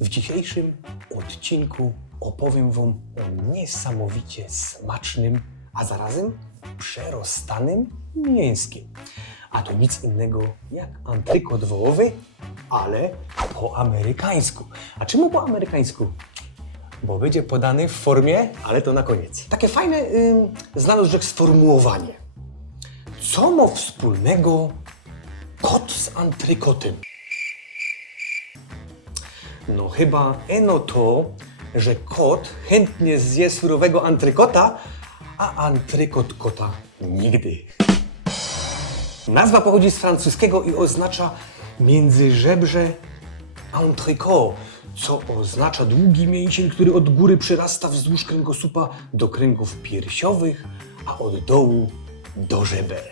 W dzisiejszym odcinku opowiem Wam o niesamowicie smacznym, a zarazem przerostanym mięskiem. A to nic innego jak antrykot wołowy, ale po amerykańsku. A czemu po amerykańsku? Bo będzie podany w formie, ale to na koniec. Takie fajne, ym, znalazł rzecz sformułowanie. Co ma wspólnego kot z antrykotem? No chyba eno to, że kot chętnie zje surowego antrykota, a antrykot kota nigdy. Nazwa pochodzi z francuskiego i oznacza międzyżebrze entrecot, co oznacza długi mięsień, który od góry przyrasta wzdłuż kręgosłupa do kręgów piersiowych, a od dołu do żeber.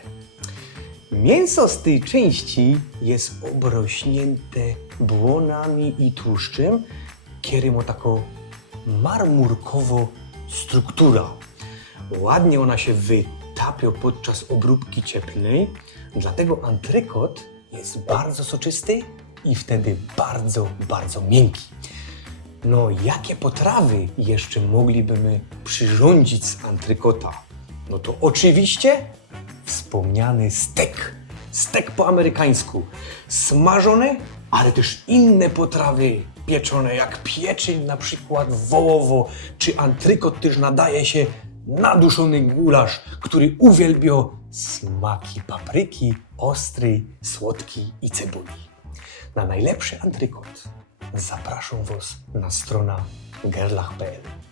Mięso z tej części jest obrośnięte błonami i tłuszczem, kiedy ma taką marmurkowo struktura. Ładnie ona się wytapia podczas obróbki cieplnej, dlatego antrykot jest bardzo soczysty i wtedy bardzo, bardzo miękki. No, jakie potrawy jeszcze moglibyśmy przyrządzić z antrykota? No to oczywiście wspomniany stek. Stek po amerykańsku. Smażony, ale też inne potrawy pieczone, jak pieczeń na przykład wołowo, czy antrykot też nadaje się na duszony gulasz, który uwielbia smaki papryki, ostrej, słodkiej i cebuli. Na najlepszy antrykot zapraszam Was na stronę gerlach.pl.